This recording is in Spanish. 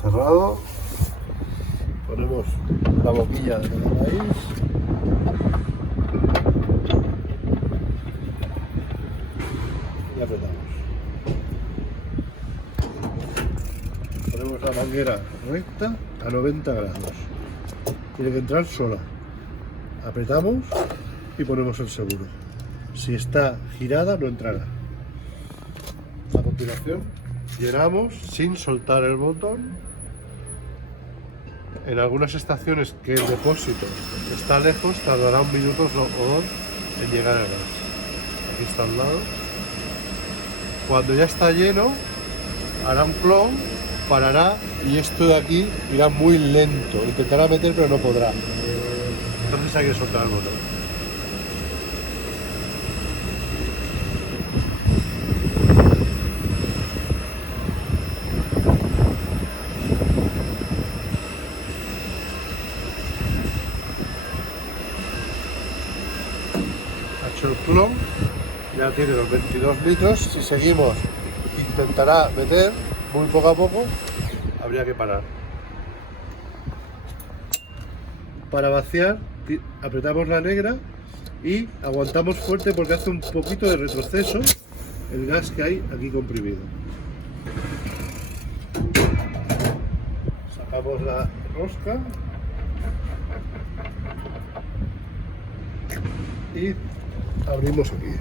Cerrado. Ponemos la boquilla de la raíz. Y apretamos. Ponemos la manguera recta a 90 grados. Tiene que entrar sola. Apretamos y ponemos el seguro. Si está girada no entrará. A continuación llenamos sin soltar el botón. En algunas estaciones que el depósito está lejos tardará 1 minuto o 2 en llegar el gas. Aquí está al lado. Cuando ya está lleno hará un clon, parará y esto de aquí irá muy lento. Intentará meter pero no podrá. Entonces hay que soltar el botón. Ha hecho el clon, ya tiene los 22 litros. Si seguimos, intentará meter muy poco a poco, habría que parar. Para vaciar, apretamos la negra y aguantamos fuerte porque hace un poquito de retroceso el gas que hay aquí comprimido. Sacamos la rosca y abrimos aquí.